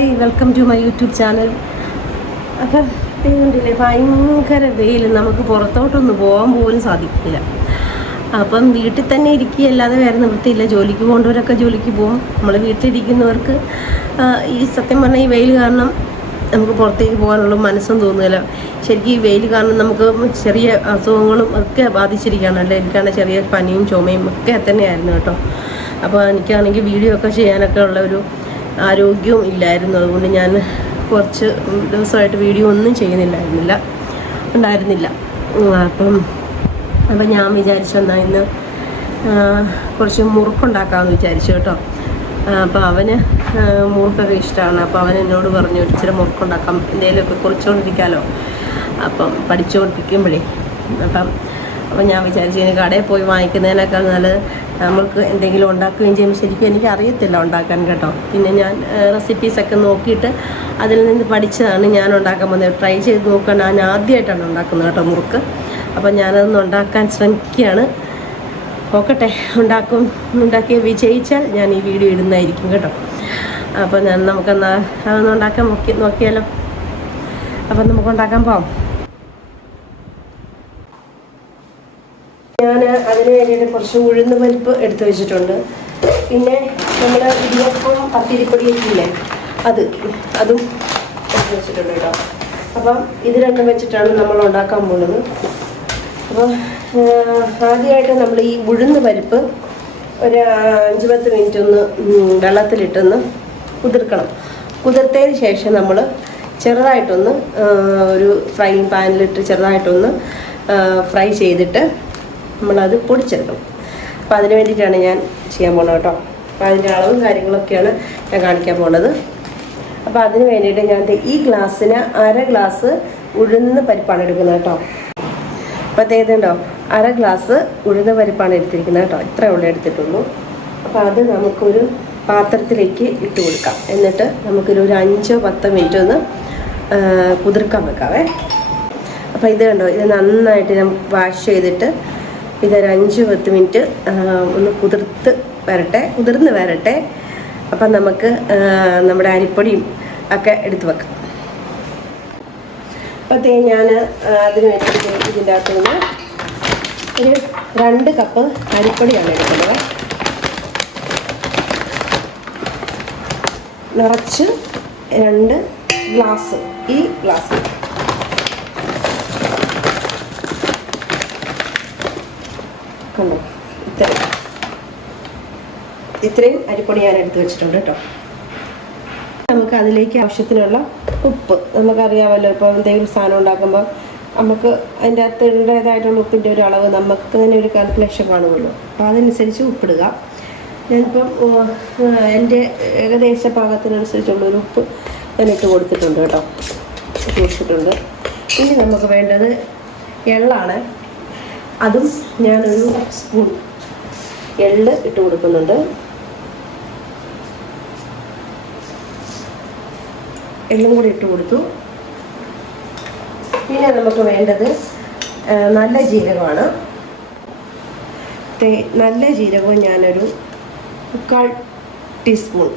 Hi, welcome to my YouTube channel. അപ്പം കണ്ടില്ലേ, ഭയങ്കര വെയിൽ, നമുക്ക് പുറത്തോട്ടൊന്നും പോകാൻ പോലും സാധിക്കില്ല. അപ്പം വീട്ടിൽ തന്നെ ഇരിക്കുകയല്ലാതെ വേറെ നിവൃത്തിയില്ല. ജോലിക്ക് പോകേണ്ടവരൊക്കെ ജോലിക്ക് പോകും. നമ്മൾ വീട്ടിലിരിക്കുന്നവർക്ക് ഈ സത്യം പറഞ്ഞാൽ ഈ വെയിൽ കാരണം നമുക്ക് പുറത്തേക്ക് പോകാനുള്ള മനസ്സും തോന്നുകയില്ല. ശരിക്കും ഈ വെയിൽ കാരണം നമുക്ക് ചെറിയ അസുഖങ്ങളും ഒക്കെ ബാധിച്ചിരിക്കുകയാണല്ലോ. എനിക്കാണെങ്കിൽ ചെറിയ പനിയും ചുമയും ഒക്കെ തന്നെയായിരുന്നു കേട്ടോ. അപ്പോൾ എനിക്കാണെങ്കിൽ വീഡിയോ ഒക്കെ ചെയ്യാനൊക്കെ ഉള്ള ഒരു ആരോഗ്യവും ഇല്ലായിരുന്നു. അതുകൊണ്ട് ഞാൻ കുറച്ച് ദിവസമായിട്ട് വീഡിയോ ഒന്നും ഉണ്ടായിരുന്നില്ല. അപ്പം ഞാൻ വിചാരിച്ചു എന്നാൽ ഇന്ന് കുറച്ച് മുറുക്കുണ്ടാക്കാമെന്ന് വിചാരിച്ചു കേട്ടോ. അപ്പോൾ അവന് മുറുക്കൊക്കെ ഇഷ്ടമാണ്. അപ്പോൾ അവൻ എന്നോട് പറഞ്ഞു ഇച്ചിരി മുറുക്കുണ്ടാക്കാം, എന്തെങ്കിലുമൊക്കെ കുറിച്ചുകൊണ്ടിരിക്കാമല്ലോ, അപ്പം പഠിച്ചുകൊണ്ടിരിക്കുമ്പോഴേ. അപ്പം ഞാൻ വിചാരിച്ചു ഇനി കടയിൽ പോയി വാങ്ങിക്കുന്നതിനേക്കാൾ നല്ലത് നമുക്ക് എന്തെങ്കിലും ഉണ്ടാക്കുകയും ചെയ്യുമ്പോൾ ശരിക്കും എനിക്ക് അറിയത്തില്ല ഉണ്ടാക്കാൻ കേട്ടോ. പിന്നെ ഞാൻ റെസിപ്പീസൊക്കെ നോക്കിയിട്ട് അതിൽ നിന്ന് പഠിച്ചതാണ് ഞാൻ ഉണ്ടാക്കാൻ പോകുന്നത്. ട്രൈ ചെയ്ത് നോക്കാൻ ഞാൻ ആദ്യമായിട്ടാണ് ഉണ്ടാക്കുന്നത് കേട്ടോ മുറുക്ക്. അപ്പം ഞാനതൊന്ന് ഉണ്ടാക്കാൻ ശ്രമിക്കുകയാണ്. നോക്കട്ടെ, ഉണ്ടാക്കി വിജയിച്ചാൽ ഞാൻ ഈ വീഡിയോ ഇടുന്നതായിരിക്കും കേട്ടോ. അപ്പോൾ നമുക്കെന്നാൽ അതൊന്ന് ഉണ്ടാക്കാൻ നോക്കിയാലോ. അപ്പം നമുക്ക് ഉണ്ടാക്കാൻ പോകാം. ഞാൻ അതിന് വേണ്ടിയിട്ട് കുറച്ച് ഉഴുന്ന് പരിപ്പ് എടുത്ത് വെച്ചിട്ടുണ്ട്. പിന്നെ നമ്മൾ ഇടിയപ്പം പത്തിരിപ്പൊടിയൊക്കെ ഇല്ലേ, അതും എടുത്ത് വെച്ചിട്ടുണ്ട് കേട്ടോ. അപ്പം ഇത് രണ്ടും വെച്ചിട്ടാണ് നമ്മൾ ഉണ്ടാക്കാൻ പോകുന്നത്. അപ്പോൾ ആദ്യമായിട്ട് നമ്മൾ ഈ ഉഴുന്ന് പരിപ്പ് ഒരു 5-10 മിനിറ്റ് ഒന്ന് വെള്ളത്തിലിട്ടൊന്ന് കുതിർക്കണം. കുതിർത്തതിന് ശേഷം നമ്മൾ ചെറുതായിട്ടൊന്ന് ഒരു ഫ്രൈയിങ് പാനിലിട്ട് ചെറുതായിട്ടൊന്ന് ഫ്രൈ ചെയ്തിട്ട് നമ്മളത് പൊടിച്ചെടുക്കണം. അപ്പോൾ അതിന് വേണ്ടിയിട്ടാണ് ഞാൻ ചെയ്യാൻ പോകുന്നത് കേട്ടോ. അപ്പോൾ അതിൻ്റെ അളവും കാര്യങ്ങളൊക്കെയാണ് ഞാൻ കാണിക്കാൻ പോകുന്നത്. അപ്പോൾ അതിന് വേണ്ടിയിട്ട് ഞാൻ ഈ ഗ്ലാസ്സിന് 1/2 ഗ്ലാസ് ഉഴുന്ന് പരിപ്പാണ് എടുക്കുന്നത് കേട്ടോ. അപ്പോൾ അതേതുണ്ടോ, 1/2 ഗ്ലാസ് ഉഴുന്ന് പരിപ്പാണ് എടുത്തിരിക്കുന്നത് കേട്ടോ. ഇത്രയേ ഉള്ളൂ എടുത്തിട്ടുള്ളൂ. അപ്പോൾ അത് നമുക്കൊരു പാത്രത്തിലേക്ക് ഇട്ട് കൊടുക്കാം. എന്നിട്ട് നമുക്കൊരു 5-10 മിനിറ്റ് ഒന്ന് കുതിർക്കാൻ വെക്കാവേ. അപ്പോൾ ഇത് കണ്ടോ, ഇത് നന്നായിട്ട് ഞാൻ വാഷ് ചെയ്തിട്ട് ഇതൊരു 5-10 മിനിറ്റ് ഒന്ന് കുതിർന്ന് വരട്ടെ. അപ്പം നമുക്ക് നമ്മുടെ അരിപ്പൊടിയും ഒക്കെ എടുത്ത് വെക്കാം. അപ്പോൾ ഞാൻ അതിന് വേണ്ടിയിട്ട് ഇതിൻ്റെ അകത്ത് നിന്ന് ഒരു 2 കപ്പ് അരിപ്പൊടിയാണ് എടുക്കുന്നത്. നിറച്ച് 2 ഗ്ലാസ്, ഈ ഗ്ലാസ് കണ്ടോ, ഇത്രയും അരിപ്പൊടി ഞാൻ എടുത്ത് വെച്ചിട്ടുണ്ട് കേട്ടോ. നമുക്ക് അതിലേക്ക് ആവശ്യത്തിനുള്ള ഉപ്പ്, നമുക്കറിയാമല്ലോ, ഇപ്പോൾ എന്തെങ്കിലും സാധനം ഉണ്ടാക്കുമ്പോൾ നമുക്ക് അതിൻ്റെ അകത്ത് ഇടേണ്ടതായിട്ടുള്ള ഉപ്പിൻ്റെ ഒരു അളവ് നമുക്ക് തന്നെ ഒരു കാൽക്കുലേഷൻ കാണുമല്ലോ. അപ്പോൾ അതനുസരിച്ച് ഉപ്പിടുക. ഞാനിപ്പം എൻ്റെ ഏകദേശ പാകത്തിനനുസരിച്ചുള്ളൊരു ഉപ്പ് ഞാൻ ഇട്ട് കൊടുത്തിട്ടുണ്ട് കേട്ടോ. ഇനി നമുക്ക് വേണ്ടത് എള്ളാണ്. അതും ഞാനൊരു സ്പൂൺ എള്ള് ഇട്ട് കൊടുക്കുന്നുണ്ട്. എള്ളും കൂടി ഇട്ട് കൊടുത്തു. പിന്നെ നമുക്ക് വേണ്ടത് നല്ല ജീരകമാണ്. നല്ല ജീരകവും ഞാനൊരു 1/4 ടീസ്പൂൺ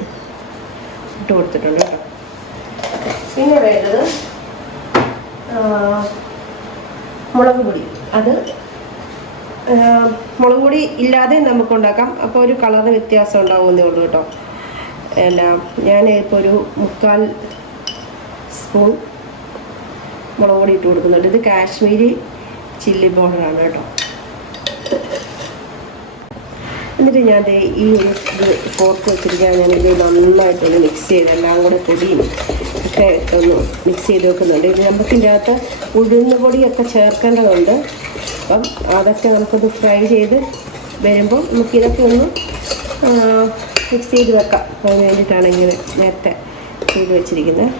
ഇട്ട് കൊടുത്തിട്ടുണ്ട് കേട്ടോ. പിന്നെ വേണ്ടത് മുളക് പൊടി. അത് മുളക് പൊടി ഇല്ലാതെ നമുക്കുണ്ടാക്കാം. അപ്പോൾ ഒരു കളറ് വ്യത്യാസം ഉണ്ടാവുന്നേ ഉള്ളൂ കേട്ടോ. ഞാൻ ഇപ്പോൾ ഒരു 1/4 സ്പൂൺ മുളക് പൊടി ഇട്ട് കൊടുക്കുന്നുണ്ട്. ഇത് കാശ്മീരി ചില്ലി പൗഡറാണ് കേട്ടോ. എന്നിട്ട് ഞാൻ ഈ ഇത് പോർക്ക് വെച്ചിരിക്കാൻ ഞാനിത് നന്നായിട്ടൊന്ന് മിക്സ് ചെയ്ത് എല്ലാം കൂടെ പൊടിയും ഒക്കെ ഒന്ന് മിക്സ് ചെയ്ത് വെക്കുന്നുണ്ട്. ഇത് നമുക്കിൻ്റെ അകത്ത് ഉഴുന്ന് പൊടിയൊക്കെ ചേർക്കേണ്ടതുണ്ട്. അപ്പം അതൊക്കെ നമുക്കൊന്ന് ഫ്രൈ ചെയ്ത് വരുമ്പോൾ നമുക്കിതൊക്കെ ഒന്ന് മിക്സ് ചെയ്ത് വെക്കാം. അതിന് വേണ്ടിയിട്ടാണ് ഇങ്ങനെ നേരത്തെ ചെയ്ത് വെച്ചിരിക്കുന്നത്.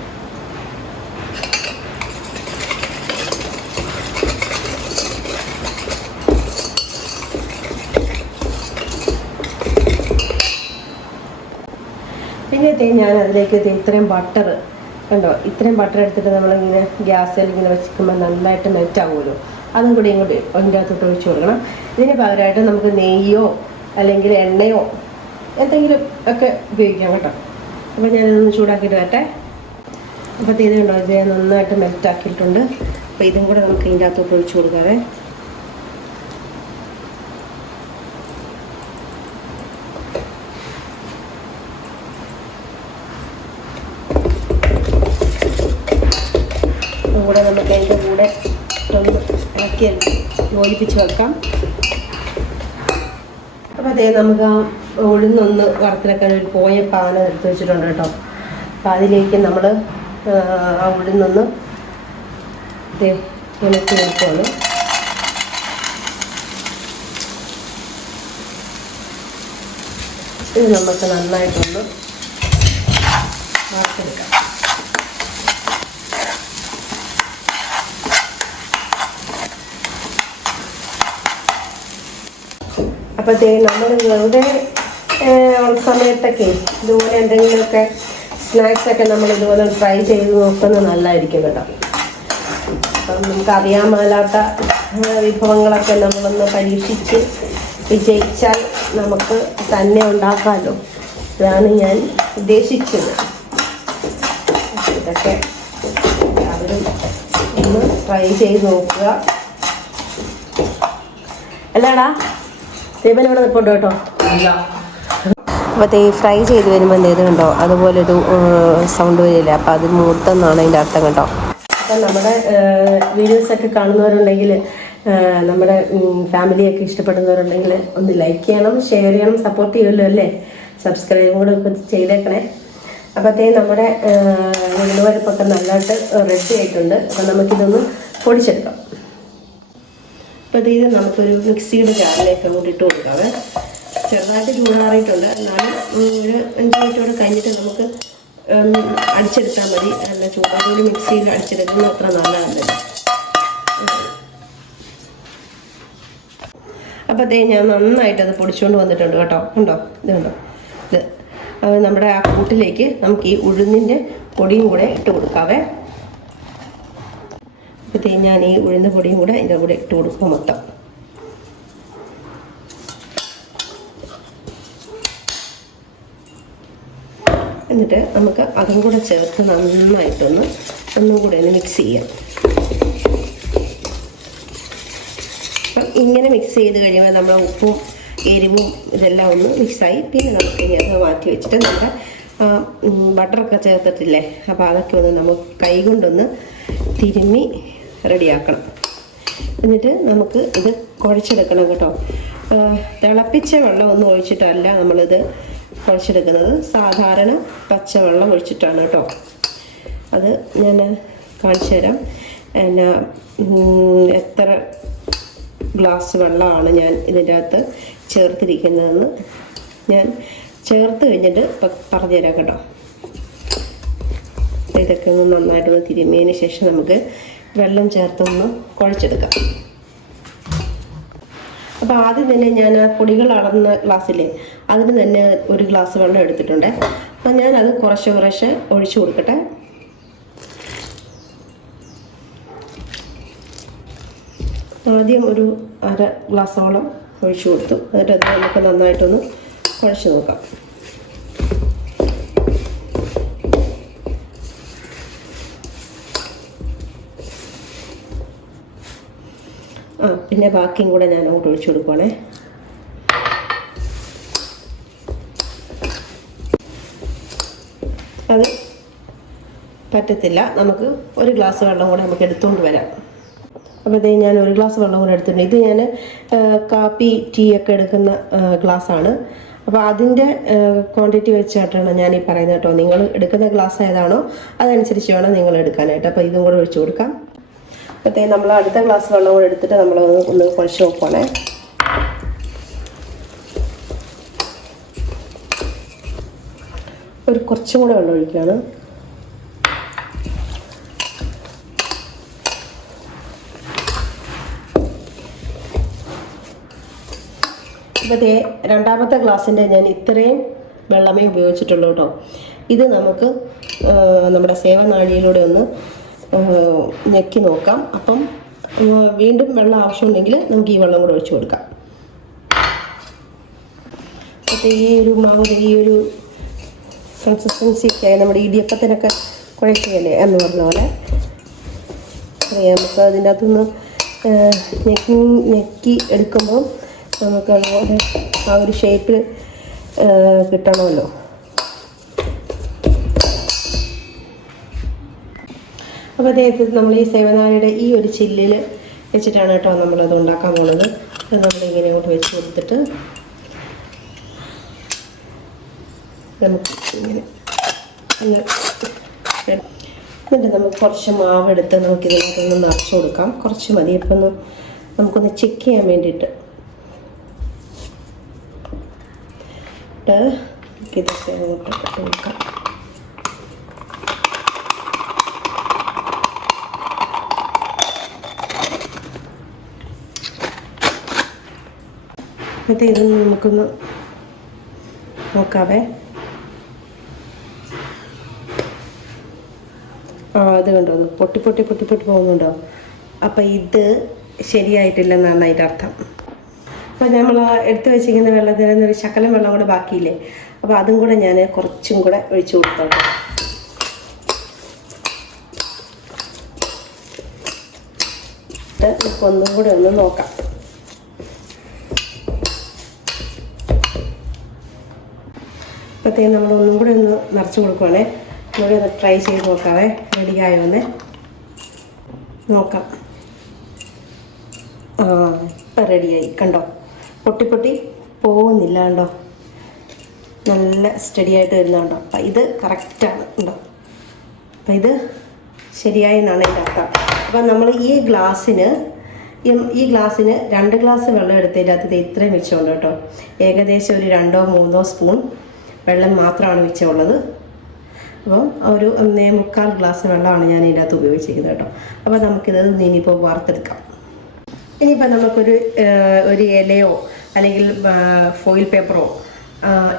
പിന്നെ ഞാൻ അതിലേക്ക് ഇത്രയും ബട്ടർ കണ്ടോ, ഇത്രയും ബട്ടർ എടുത്തിട്ട് നമ്മളിങ്ങനെ ഗ്യാസിൽ ഇങ്ങനെ വെച്ചിരിക്കുമ്പോൾ നന്നായിട്ട് മെൽറ്റ് ആകുമല്ലോ. അതും കൂടി ഇങ്ങോട്ട് അതിൻ്റെ അകത്തോട്ട് ഒഴിച്ച് കൊടുക്കണം. ഇതിന് പകരമായിട്ട് നമുക്ക് നെയ്യോ അല്ലെങ്കിൽ എണ്ണയോ എന്തെങ്കിലും ഒക്കെ ഉപയോഗിക്കാം കേട്ടോ. അപ്പോൾ ഞാനിതൊന്ന് ചൂടാക്കിയിട്ട് വരട്ടെ. അപ്പോൾ ഇത് കണ്ടോ, ഇത് നന്നായിട്ട് മെൽറ്റാക്കിയിട്ടുണ്ട്. അപ്പോൾ ഇതും കൂടെ നമുക്ക് ഇതിൻ്റെ അകത്തോട്ട് ഒഴിച്ച് കൊടുക്കാവേ. കൂടെ നമുക്ക് അതിൻ്റെ കൂടെ ഒന്ന് ഇളക്കി യോജിപ്പിച്ച് വെക്കാം. അപ്പോൾ അതേ നമുക്ക് ആ ഉഴുന്നൊന്ന് വറുത്തിലൊക്കെ ഒരു പോയ പാന എടുത്ത് വെച്ചിട്ടുണ്ട് കേട്ടോ. അപ്പോൾ അതിലേക്ക് നമ്മൾ ആ ഉഴുന്നൊന്ന് ഉണക്കി എടുക്കുകയാണ്. ഇത് നമുക്ക് നന്നായിട്ടൊന്ന് വറുത്തെടുക്കാം. അപ്പോൾ നമ്മൾ വെറുതെ ഉള്ള സമയത്തൊക്കെ ഇതുപോലെ എന്തെങ്കിലുമൊക്കെ സ്നാക്സൊക്കെ നമ്മൾ ഇതുപോലെ ട്രൈ ചെയ്ത് നോക്കുന്നത് നല്ലതായിരിക്കും കേട്ടോ. അപ്പം നമുക്ക് അറിയാൻ മേലാത്ത വിഭവങ്ങളൊക്കെ നമ്മളൊന്ന് പരീക്ഷിച്ച് വിജയിച്ചാൽ നമുക്ക് തന്നെ ഉണ്ടാക്കാമല്ലോ. അതാണ് ഞാൻ ഉദ്ദേശിച്ചത്. ഇതൊക്കെ എല്ലാവരും ഒന്ന് ട്രൈ ചെയ്ത് നോക്കുക. അല്ലാടാ ദീപൻ ഇവിടെ നിൽപ്പുണ്ടോ കേട്ടോ. അപ്പോൾ ഫ്രൈ ചെയ്ത് വരുമ്പോൾ എന്ത് കണ്ടോ അതുപോലൊരു സൗണ്ട് വരില്ല. അപ്പോൾ അത് മൂർത്തെന്നാണ് അതിൻ്റെ അർത്ഥം കേട്ടോ. അപ്പം നമ്മുടെ വീഡിയോസൊക്കെ കാണുന്നവരുണ്ടെങ്കിൽ, നമ്മുടെ ഫാമിലിയൊക്കെ ഇഷ്ടപ്പെടുന്നവരുണ്ടെങ്കിൽ ഒന്ന് ലൈക്ക് ചെയ്യണം, ഷെയർ ചെയ്യണം, സപ്പോർട്ട് ചെയ്യുമല്ലോ അല്ലേ. സബ്സ്ക്രൈബും കൂടെ ഒക്കെ ചെയ്തേക്കണേ. അപ്പോഴത്തേ നമ്മുടെ ഉഴുന്നുപരിപ്പൊക്കെ നല്ലതായിട്ട് റെഡി ആയിട്ടുണ്ട്. അപ്പം നമുക്കിതൊന്ന് പൊടിച്ചെടുക്കാം. അപ്പോൾ ഇത് നമുക്കൊരു മിക്സിയുടെ ജാറിലേക്ക് അങ്ങോട്ട് ഇട്ട് കൊടുക്കാവേ. ചെറുതായിട്ട് ചൂടാറിയിട്ടുണ്ട്, എന്നാലും ഒരു 5 മിനിറ്റോടെ കഴിഞ്ഞിട്ട് നമുക്ക് അടിച്ചെടുത്താൽ മതി. അല്ല ചൂടാക്കി മിക്സിയിൽ അടിച്ചെടുക്കുന്നത് അത്ര നല്ലതല്ല. അപ്പോൾ ഞാൻ നന്നായിട്ടത് പൊടിച്ചുകൊണ്ട് വന്നിട്ടുണ്ട് കേട്ടോ. ഉണ്ടോ, ഇത് കണ്ടോ. ഇത് നമ്മുടെ ആ കൂട്ടിലേക്ക് നമുക്ക് ഈ ഉഴുന്നിൻ്റെ പൊടിയും കൂടെ ഇട്ട് കൊടുക്കാവേ. അപ്പോൾ ഞാൻ ഈ ഉഴുന്ന പൊടിയും കൂടെ അതിൻ്റെ കൂടെ ഇട്ട് കൊടുക്കും മൊത്തം. എന്നിട്ട് നമുക്ക് അതും കൂടെ ചേർത്ത് നന്നായിട്ടൊന്നും കൂടെ ഒന്ന് മിക്സ് ചെയ്യാം. അപ്പം ഇങ്ങനെ മിക്സ് ചെയ്ത് കഴിയുമ്പോൾ നമ്മുടെ ഉപ്പും എരിവും ഇതെല്ലാം ഒന്ന് മിക്സായി. പിന്നെ നമുക്ക് ഇനി അത് മാറ്റി വെച്ചിട്ട് നമ്മുടെ ബട്ടറൊക്കെ ചേർത്തിട്ടില്ലേ, അപ്പോൾ അതൊക്കെ ഒന്ന് നമുക്ക് കൈ കൊണ്ടൊന്ന് തിരുമ്മി റെഡിയാക്കണം. എന്നിട്ട് നമുക്ക് ഇത് കുഴച്ചെടുക്കണം കേട്ടോ. തിളപ്പിച്ച വെള്ളം ഒന്നും ഒഴിച്ചിട്ടല്ല നമ്മളിത് കുഴച്ചെടുക്കുന്നത്, സാധാരണ പച്ചവെള്ളം ഒഴിച്ചിട്ടാണ് കേട്ടോ. അത് ഞാൻ കാണിച്ചു തരാം. എന്നാ എത്ര ഗ്ലാസ് വെള്ളമാണ് ഞാൻ ഇതിൻ്റെ അകത്ത് ചേർത്തിരിക്കുന്നതെന്ന് ഞാൻ ചേർത്ത് കഴിഞ്ഞിട്ട് പറഞ്ഞു തരാം കേട്ടോ. ഇതൊക്കെ ഒന്ന് നന്നായിട്ടൊന്ന് തിരുമ്മിയതിന് ശേഷം നമുക്ക് വെള്ളം ചേർത്തൊന്ന് കുഴച്ചെടുക്കാം. അപ്പോൾ ആദ്യം തന്നെ ഞാൻ ആ പൊടികൾ അളന്ന ഗ്ലാസ്സില്ലേ, അതിന് തന്നെ 1 ഗ്ലാസ് വെള്ളം എടുത്തിട്ടുണ്ട്. അപ്പം ഞാനത് കുറേശ്ശെ ഒഴിച്ചു കൊടുക്കട്ടെ. ആദ്യം ഒരു 1/2 ഗ്ലാസോളം ഒഴിച്ചു കൊടുത്തു. എന്നിട്ട് അത് നമുക്ക് നന്നായിട്ടൊന്ന് കുഴച്ച് നോക്കാം. പിന്നെ ബാക്കിയും കൂടെ ഞാൻ അങ്ങോട്ട് ഒഴിച്ചു കൊടുക്കുവാണേ. അത് പറ്റത്തില്ല, നമുക്ക് 1 ഗ്ലാസ് വെള്ളം കൂടെ നമുക്ക് എടുത്തുകൊണ്ട് വരാം. അപ്പോൾ ഇത് ഞാൻ 1 ഗ്ലാസ് വെള്ളം കൂടെ എടുത്തിട്ടുണ്ട്. ഇത് ഞാൻ കാപ്പി ടീ ഒക്കെ എടുക്കുന്ന ഗ്ലാസ്സാണ്. അപ്പോൾ അതിൻ്റെ ക്വാണ്ടിറ്റി വെച്ചിട്ടാണ് ഞാൻ ഈ പറയുന്നത് കേട്ടോ. നിങ്ങൾ എടുക്കുന്ന ഗ്ലാസ് ഏതാണോ അതനുസരിച്ച് വേണം നിങ്ങൾ എടുക്കാനായിട്ട്. അപ്പോൾ ഇതും കൂടെ ഒഴിച്ചു കൊടുക്കാം. അപ്പോഴത്തേ നമ്മൾ അടുത്ത ഗ്ലാസ് വെള്ളം കൂടെ എടുത്തിട്ട് നമ്മൾ ഒന്ന് കുഴച്ച് നോക്കുവാണേ. കുറച്ചും കൂടെ വെള്ളം ഒഴിക്കുകയാണ്. ഇപ്പോഴത്തെ രണ്ടാമത്തെ ഗ്ലാസ്സിൻ്റെ ഞാൻ ഇത്രയും വെള്ളമേ ഉപയോഗിച്ചിട്ടുള്ളൂ കേട്ടോ. ഇത് നമുക്ക് നമ്മുടെ സേവനാഴിയിലൂടെ ഒന്ന് ഞെക്കി നോക്കാം. അപ്പം വീണ്ടും വെള്ളം ആവശ്യമുണ്ടെങ്കിൽ നമുക്ക് ഈ വെള്ളം കൂടെ ഒഴിച്ചു കൊടുക്കാം. അപ്പോൾ ഈ ഒരു മാവ് ഈ ഒരു കൺസിസ്റ്റൻസിക്കായി നമ്മുടെ ഇടിയപ്പത്തിനൊക്കെ കുഴക്കുകയല്ലേ എന്ന് പറഞ്ഞ പോലെ നമുക്ക് അതിൻ്റെ അകത്തുനിന്ന് ഞെക്കി എടുക്കുമ്പോൾ നമുക്ക് അതുപോലെ ആ ഒരു ഷേപ്പിൽ കിട്ടണമല്ലോ. അപ്പോൾ അദ്ദേഹത്തിന് നമ്മൾ ഈ സേവനാഴിയുടെ ഈ ഒരു ചില്ലിൽ വെച്ചിട്ടാണ് കേട്ടോ നമ്മളത് ഉണ്ടാക്കാൻ പോകുന്നത്. അത് നമ്മളിങ്ങനെ അങ്ങോട്ട് വെച്ച് കൊടുത്തിട്ട് നമുക്ക് ഇങ്ങനെ എന്നിട്ട് നമുക്ക് കുറച്ച് മാവെടുത്ത് നമുക്കിതിനകത്തൊന്ന് നിറച്ച് കൊടുക്കാം. കുറച്ച് മതി. ഇപ്പം നമുക്കൊന്ന് ചെക്ക് ചെയ്യാൻ വേണ്ടിയിട്ട് ഇതൊക്കെ അങ്ങോട്ട് ഇട്ട് കൊടുക്കാം. എന്നിട്ട് ഇതൊന്ന് നമുക്കൊന്ന് നോക്കാവേ. അത് കണ്ടോ, അത് പൊട്ടി പോകുന്നുണ്ടോ? അപ്പം ഇത് ശരിയായിട്ടില്ലെന്നാണ് അതിൻ്റെ അർത്ഥം. അപ്പോൾ നമ്മൾ എടുത്ത് വെച്ചിരിക്കുന്ന വെള്ളത്തിൽ നിന്നൊരു ശകലം വെള്ളം കൂടെ ബാക്കിയില്ലേ, അപ്പോൾ അതും കൂടെ ഞാൻ കുറച്ചും കൂടെ ഒഴിച്ചു കൊടുത്തോട്ടെ. ഇപ്പോൾ ഒന്നും കൂടെ ഒന്ന് നോക്കാം. അപ്പോഴത്തേക്കും നമ്മളൊന്നും കൂടെ ഒന്ന് നിറച്ച് കൊടുക്കുവാണേ. ഇവിടെ ഒന്ന് ട്രൈ ചെയ്ത് നോക്കാവേ, റെഡിയായോന്ന് നോക്കാം. ഇപ്പം റെഡിയായി കണ്ടോ, പൊട്ടി പോകുന്നില്ല കണ്ടോ, നല്ല സ്റ്റഡി ആയിട്ട് വരുന്നുണ്ടോ. അപ്പം ഇത് കറക്റ്റാണ് ഉണ്ടോ. അപ്പം ഇത് ശരിയായി എന്നാണ് എൻ്റെ അർത്ഥം. അപ്പം നമ്മൾ ഈ ഗ്ലാസ്സിന് 2 ഗ്ലാസ് വെള്ളം എടുത്തതിൻ്റെ അകത്ത് ഇത്രയും മിച്ചമുണ്ട് കേട്ടോ. ഏകദേശം ഒരു 2-3 സ്പൂൺ വെള്ളം മാത്രമാണ് മിച്ചമുള്ളത്. അപ്പം ഒരു 1.25 ഗ്ലാസ് വെള്ളമാണ് ഞാൻ ഇതിൻ്റെ അകത്ത് ഉപയോഗിച്ചിരിക്കുന്നത് കേട്ടോ. അപ്പോൾ നമുക്കിത് ഇനിയിപ്പോൾ വാർത്തെടുക്കാം. ഇനിയിപ്പോൾ നമുക്കൊരു ഇലയോ അല്ലെങ്കിൽ ഫോയിൽ പേപ്പറോ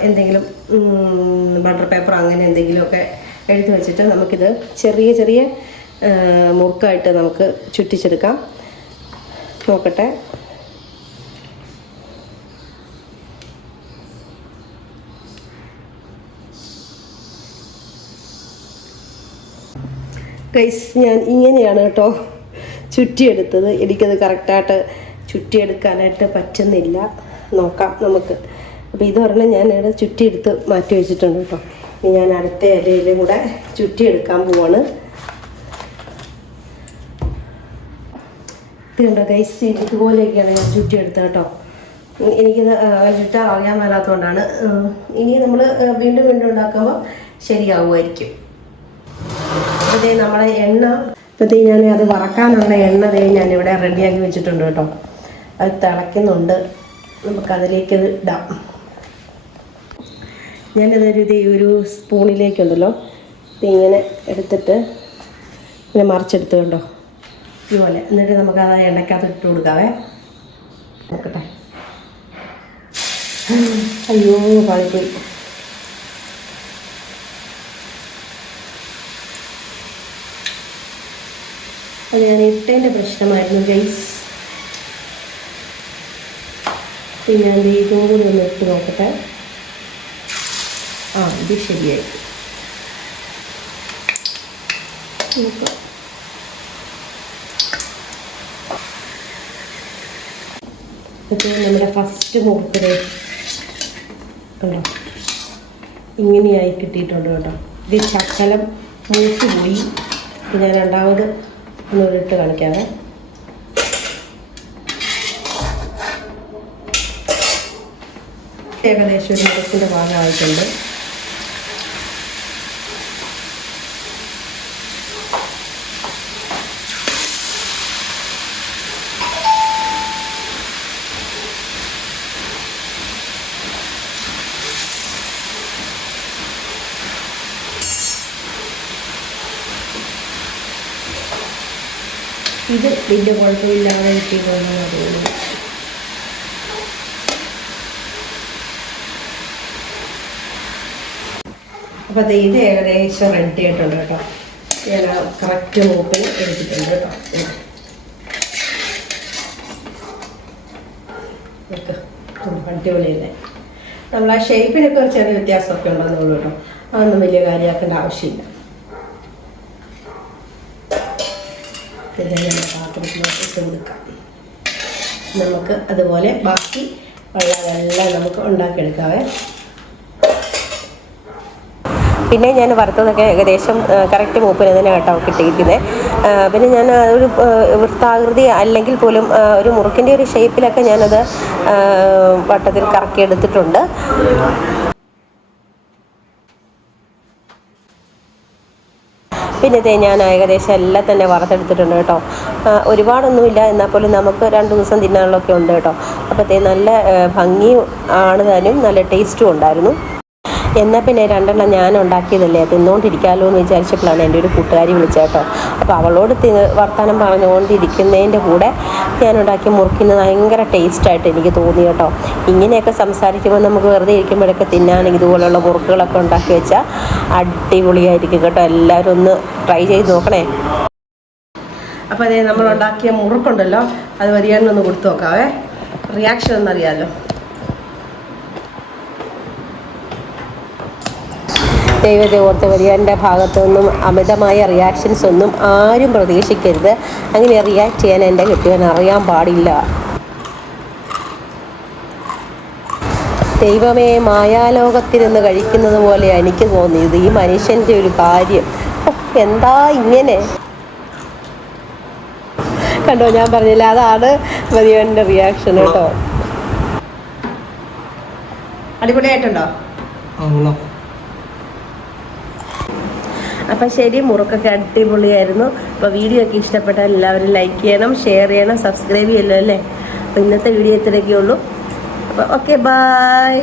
എന്തെങ്കിലും ബട്ടർ പേപ്പറോ അങ്ങനെ എന്തെങ്കിലുമൊക്കെ എടുത്ത് വെച്ചിട്ട് നമുക്കിത് ചെറിയ മുറുക്കായിട്ട് നമുക്ക് ചുറ്റിച്ചെടുക്കാം. നോക്കട്ടെ. ഗൈസ്, ഞാൻ ഇങ്ങനെയാണ് കേട്ടോ ചുറ്റിയെടുത്തത്. എനിക്കത് കറക്റ്റായിട്ട് ചുറ്റിയെടുക്കാനായിട്ട് പറ്റുന്നില്ല. നോക്കാം നമുക്ക്. അപ്പോൾ ഇത് പറഞ്ഞാൽ ഞാൻ ഇവിടെ ചുറ്റിയെടുത്ത് മാറ്റി വെച്ചിട്ടുണ്ട് കേട്ടോ. ഇനി ഞാൻ അടുത്ത ഇലയിലും കൂടെ ചുറ്റിയെടുക്കാൻ പോവാണ്. ഇത് കണ്ടോ ഗൈസ്, ഇതുപോലെയൊക്കെയാണ് ഞാൻ ചുറ്റിയെടുത്തത് കേട്ടോ. എനിക്കിത് ചുറ്റാൻ അറിയാൻ മേലാത്തതുകൊണ്ടാണ്. ഇനി നമ്മൾ വീണ്ടും ഉണ്ടാക്കുമ്പോൾ ശരിയാവുമായിരിക്കും. അതേ നമ്മളെ എണ്ണ ഇപ്പോഴത്തേക്ക് ഞാൻ അത് വറക്കാനുള്ള എണ്ണ ഞാനിവിടെ റെഡിയാക്കി വെച്ചിട്ടുണ്ട് കേട്ടോ. അത് തിളയ്ക്കുന്നുണ്ട്. നമുക്കതിലേക്ക് ഇടാം. ഒരു സ്പൂണിലേക്കുണ്ടല്ലോ ഇതിങ്ങനെ എടുത്തിട്ട് ഇങ്ങനെ മറിച്ചെടുത്ത് കണ്ടോ ഇതുപോലെ. എന്നിട്ട് നമുക്ക് ആ എണ്ണയ്ക്കകത്ത് ഇട്ട് കൊടുക്കാവേ. നോക്കട്ടെ. അയ്യോ പാളിപ്പോയി. അത് ഞാൻ ഇട്ടതിൻ്റെ പ്രശ്നമായിരുന്നു ഗൈസ്. പിന്നെ അത് ഇതും കൂടി ഒന്ന് ഇട്ട് നോക്കട്ടെ. ഇത് ശരിയായി. അപ്പോൾ നമ്മുടെ ഫസ്റ്റ് മുറുക്കല് കണ്ടോ ഇങ്ങനെയായി കിട്ടിയിട്ടുണ്ട് കേട്ടോ. ഇത് ശകലം മൂത്ത് പോയി. ഞാൻ രണ്ടാമത് ഒന്നിട്ട് കാണിക്കാതെ. ഏകദേശം ഒരു മുറുക്കിൻ്റെ ഭാഗമായിട്ടുണ്ട്. ഇത് വലിയ കുഴപ്പമില്ലാതെ കിട്ടിയതൊന്നും അറിയുന്നു. അപ്പോൾ അത് ഇത് ഏകദേശം റെഡി ആയിട്ടുണ്ട് കേട്ടോ. ഞാൻ കറക്റ്റ് മൂപ്പിന് എടുത്തിട്ടുണ്ട് കേട്ടോ. അടിപൊളിയല്ലേ. നമ്മൾ ആ ഷേപ്പിനൊക്കെ ഒരു ചെറിയ വ്യത്യാസമൊക്കെ ഉണ്ടെന്നുള്ളൂ കേട്ടോ. അതൊന്നും വലിയ കാര്യമാക്കേണ്ട ആവശ്യമില്ല. ഇതെല്ലാം പാത്രത്തിലോട്ട് ഇട്ട് കൊടുക്കാം. നമുക്ക് അതുപോലെ ബാക്കി വെള്ളമെല്ലാം നമുക്ക് ഉണ്ടാക്കിയെടുക്കാവേ. പിന്നെ ഞാൻ വറുത്തതൊക്കെ ഏകദേശം കറക്റ്റ് മൂപ്പിന് തന്നെ കേട്ടോ കിട്ടിയിരിക്കുന്നത്. പിന്നെ ഞാൻ ഒരു വൃത്താകൃതി അല്ലെങ്കിൽ പോലും ഒരു മുറുക്കിൻ്റെ ഒരു ഷേപ്പിലൊക്കെ ഞാനത് വട്ടത്തിൽ കറക്കിയെടുത്തിട്ടുണ്ട്. പിന്നെ ഞാൻ ഏകദേശം എല്ലാം തന്നെ വറുത്തെടുത്തിട്ടുണ്ട് കേട്ടോ. ഒരുപാടൊന്നുമില്ല, എന്നാൽ പോലും നമുക്ക് 2 ദിവസം തിന്നാനുള്ളതൊക്കെ ഉണ്ട് കേട്ടോ. അപ്പോൾ നല്ല ഭംഗി ആണ് താനും, നല്ല ടേസ്റ്റും ഉണ്ടായിരുന്നു. എന്നാൽ പിന്നെ 2 ഞാൻ ഉണ്ടാക്കിയതല്ലേ, തിന്നുകൊണ്ടിരിക്കാമല്ലോ എന്ന് വിചാരിച്ചപ്പോഴാണ് എൻ്റെ ഒരു കൂട്ടുകാരി വിളിച്ചത് കേട്ടോ. അപ്പോൾ അവളോട് വർത്തമാനം പറഞ്ഞുകൊണ്ടിരിക്കുന്നതിൻ്റെ കൂടെ ഞാൻ ഉണ്ടാക്കിയ മുറുക്കിന് ഭയങ്കര ടേസ്റ്റായിട്ട് എനിക്ക് തോന്നി കേട്ടോ. ഇങ്ങനെയൊക്കെ സംസാരിക്കുമ്പോൾ നമുക്ക് വെറുതെ ഇരിക്കുമ്പോഴൊക്കെ തിന്നാണെങ്കിൽ ഇതുപോലെയുള്ള മുറുക്കുകളൊക്കെ ഉണ്ടാക്കി വെച്ചാൽ അടിപൊളിയായിരിക്കും കേട്ടോ. എല്ലാവരും ഒന്ന് ട്രൈ ചെയ്ത് നോക്കണേ. അപ്പോൾ അതേ നമ്മളുണ്ടാക്കിയ മുറുക്കുണ്ടല്ലോ, അത് വരികയാണെന്നൊന്ന് കൊടുത്തു നോക്കാവേ, റിയാക്ഷൻ ഒന്നറിയാമല്ലോ. ദൈവത്തെ ഓർത്ത് വരികൻ്റെ ഭാഗത്തുനിന്നും അമിതമായ റിയാക്ഷൻസ് ഒന്നും ആരും പ്രതീക്ഷിക്കരുത്. അങ്ങനെ റിയാക്ട് ചെയ്യാൻ എൻ്റെ കെട്ടിയവൻ അറിയാൻ പാടില്ല. ദൈവമേ, മായാലോകത്തിരുന്ന് കഴിക്കുന്നത് പോലെ എനിക്ക് തോന്നിയത് ഈ മനുഷ്യൻ്റെ ഒരു കാര്യം. എന്താ ഇങ്ങനെ കണ്ടോ, ഞാൻ പറഞ്ഞില്ല, അതാണ് വരികൻ്റെ റിയാക്ഷൻ കേട്ടോ. അടിപൊളിയായിട്ടുണ്ടോ? അപ്പം ശരി, മുറുക്കൊക്കെ അടിപൊളിയായിരുന്നു. അപ്പോൾ വീഡിയോ ഒക്കെ ഇഷ്ടപ്പെട്ടാൽ എല്ലാവരും ലൈക്ക് ചെയ്യണം, ഷെയർ ചെയ്യണം, സബ്സ്ക്രൈബ് ചെയ്യല്ലോ അല്ലേ. അപ്പോൾ ഇന്നത്തെ വീഡിയോ ഇത്രയൊക്കെ ഉള്ളൂ. അപ്പോൾ ഓക്കെ, ബൈ.